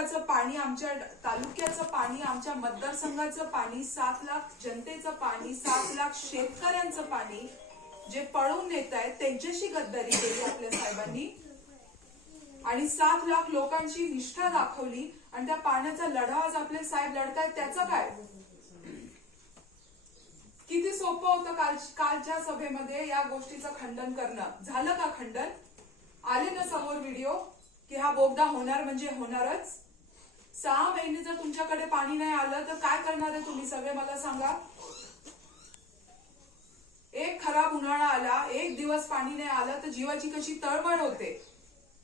तालुक्याचं पाणी, आमच्या तालुक्याचं पाणी, आमच्या मतदारसंघाचं पाणी, 7 लाख जनतेचं पाणी, 7 लाख शेतकऱ्यांचं पाणी जे पळून नेत आहेत त्यांच्याशी गद्दारी केली आपल्या साहेबांनी आणि 7 लाख लोकांची निष्ठा दाखवली आणि त्या पाण्याचा लढा आज आपले साहेब लढतायत. त्याचं काय? किती सोपं होतं कालच्या सभेमध्ये या गोष्टीचं खंडन करणं. झालं का खंडन? आले ना समोर व्हिडिओ की हा बोगदा होणार म्हणजे होणारच. 6 महिने जर तुमच्याकडे पाणी नाही आलं तर काय करणार आहे तुम्ही सगळे मला सांगा. एक खराब उन्हाळा आला, एक दिवस पाणी नाही आलं तर जीवाची कशी तळमळ होते.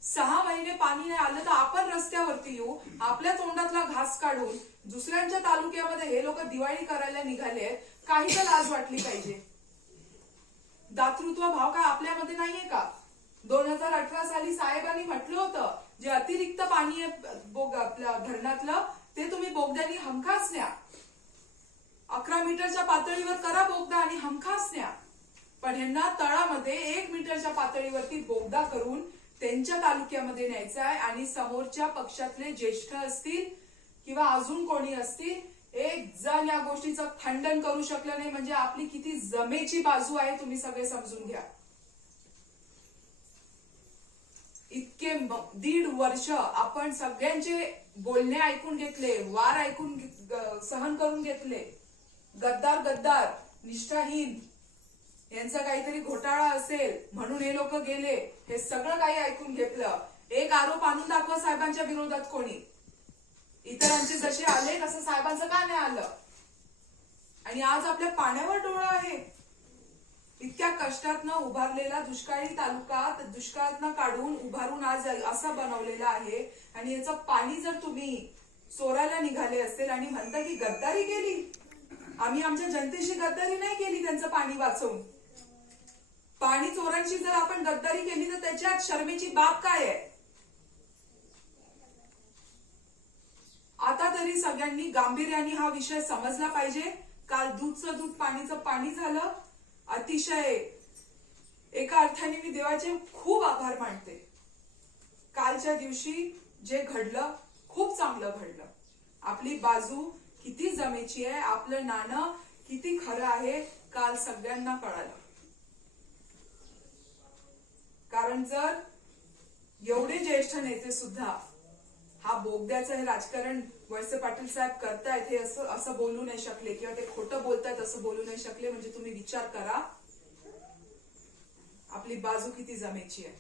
6 महिने पाणी नाही आलं तर आपण रस्त्यावरती येऊ, आपल्या तोंडातला घास काढून दुसऱ्यांच्या तालुक्यामध्ये हे लोक दिवाळी करायला निघाले. काही तर लाज वाटली पाहिजे. दातृत्व भाव काय आपल्यामध्ये नाहीये का? 2018 साली साहेबांनी म्हटलं होतं जे अतिरिक्त पाणी आहे आपल्या धरणातलं ते तुम्ही बोगद्यांनी हमखास न्या. 11 मीटरच्या पातळीवर करा बोगदा आणि हमखास न्या. पण ह्यांना तळामध्ये 1 मीटरच्या पातळीवरती बोगदा करून त्यांच्या तालुक्यामध्ये न्यायचा आहे आणि समोरच्या पक्षातले ज्येष्ठ असतील किंवा अजून कोणी असतील, एक जण या गोष्टीचं खंडन करू शकलं नाही म्हणजे आपली किती जमेची बाजू आहे तुम्ही सगळे समजून घ्या. इतके 1.5 वर्ष आपण सगळ्यांचे बोलणे ऐकून घेतले, वार ऐकून सहन करून घेतले. गद्दार गद्दार, निष्ठाहीन, यांचा काहीतरी घोटाळा असेल म्हणून हे लोक गेले, हे सगळं काही ऐकून घेतलं. एक आरोप आणून दाखवा साहेबांच्या विरोधात कोणी. इतरांचे जसे आले तसं साहेबांचं का नाही आलं? आणि आज आपल्या पाण्यावर डोळा आहे. इतक्या कष्टातनं उभारलेला दुष्काळी तालुका दुष्काळातनं काढून उभारून आज असा बनवलेला आहे आणि याचं पाणी जर तुम्ही चोरायला निघाले असेल आणि म्हणता की गद्दारी केली, आम्ही आमच्या जनतेशी गद्दारी नाही केली त्यांचं पाणी वाचवून. पाणी चोरांची जर आपण गद्दारी केली तर त्याच्यात शर्मेची बाब काय आहे? आता तरी सगळ्यांनी गांभीर्याने हा विषय समजला पाहिजे. काल दूधचं दूध पाणीचं पाणी झालं. अतिशय एका अर्थाने मी देवाचे खूप आभार मानते. कालच्या दिवशी जे घडलं खूप चांगलं घडलं. आपली बाजू किती जमेची आहे, आपलं नाणं किती खरं आहे काल सगळ्यांना कळालं. कारण जर एवढे ज्येष्ठ नेते सुद्धा हा बोगद्याचं हे राजकारण वळसे पाटील साहेब करतायत हे असं बोलू नाही शकले किंवा ते खोटं बोलतायत असं बोलू नाही शकले म्हणजे तुम्ही विचार करा आपली बाजू किती जमेची आहे.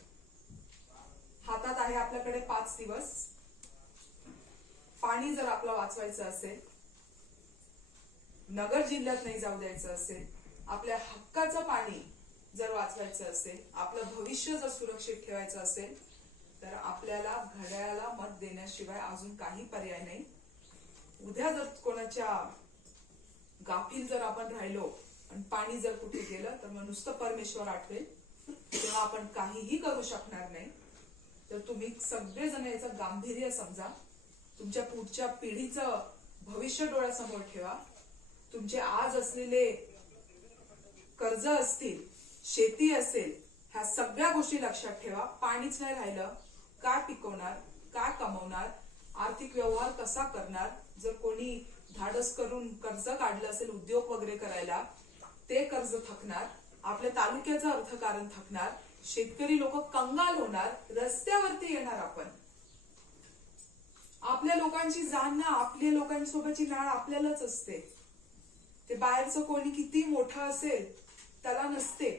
हातात आहे आपल्याकडे 5 दिवस. पाणी जर आपलं वाचवायचं असेल, नगर जिल्ह्यात नाही जाऊ द्यायचं असेल, आपल्या हक्काचं पाणी जर वाचवायचं असेल, आपलं भविष्य जर सुरक्षित ठेवायचं असेल तर आपल्याला घड्याळाला मत देण्याशिवाय अजून काही पर्याय नाही. उद्या जर कोणाच्या गाफील जर आपण राहिलो आणि पाणी जर कुठे गेलं तर मग नुसतं परमेश्वर आठवेल, तेव्हा आपण काहीही करू शकणार नाही. तर तुम्ही सगळेजण याचं गांभीर्य समजा. तुमच्या पुढच्या पिढीचं भविष्य डोळ्यासमोर ठेवा. तुमचे आज असलेले कर्ज असतील, शेती असेल, ह्या सगळ्या गोष्टी लक्षात ठेवा. पाणीच नाही राहिलं काय पिकवणार, काय कमवणार, आर्थिक व्यवहार कसा करणार? जर कोणी धाडस करून कर्ज काढलं असेल उद्योग वगैरे करायला, ते कर्ज थकणार. आपल्या तालुक्याचं अर्थकारण थकणार. शेतकरी लोक कंगाल होणार. रस्त्यावरती येणार आपण. आपल्या लोकांची जाण ना, आपल्या लोकांसोबतची नाळ आपल्यालाच असते. ते बाहेरचं कोणी किती मोठं असेल त्याला नसते.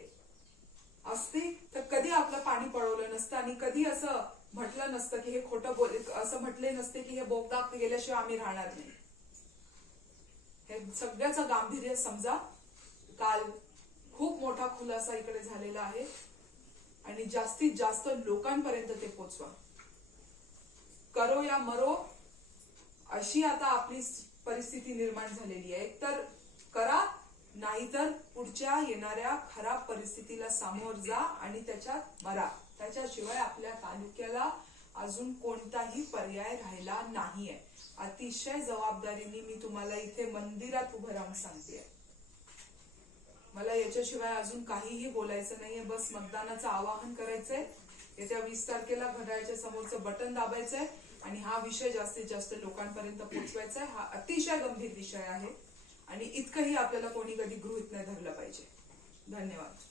असते तर कधी आपलं पाणी पळवलं नसतं आणि कधी असं म्हटलं नसतं की हे खोटं असं म्हटले नसते की हे बोगदा गेल्याशिवाय आम्ही राहणार नाही. हे सगळ्याचं गांभीर्य समजा. काल खूप मोठा खुलासा इकडे झालेला आहे आणि जास्तीत जास्त लोकांपर्यंत ते पोचवा. करो या मरो अशी आता आपली परिस्थिती निर्माण झालेली आहे. तर करा, नाहीतर पुढच्या येणाऱ्या खराब परिस्थितीला सामोर जा आणि त्याच्यात मरा. त्याच्याशिवाय आपल्या तालुक्याला अजून कोणताही पर्याय राहिला नाहीये. अतिशय जबाबदारीने मी तुम्हाला इथे मंदिरात उभं राहून सांगते. मला याच्याशिवाय अजून काहीही बोलायचं नाहीये. बस मतदानाचं आवाहन करायचंय. येत्या 20 तारखेला घड्याळाच्या समोरचं बटन दाबायचंय आणि हा विषय जास्तीत जास्त लोकांपर्यंत पोहोचवायचा आहे. हा अतिशय गंभीर विषय आहे आणि इतकंही आपल्याला कोणी कधी गृहीत नाही धरलं पाहिजे. धन्यवाद.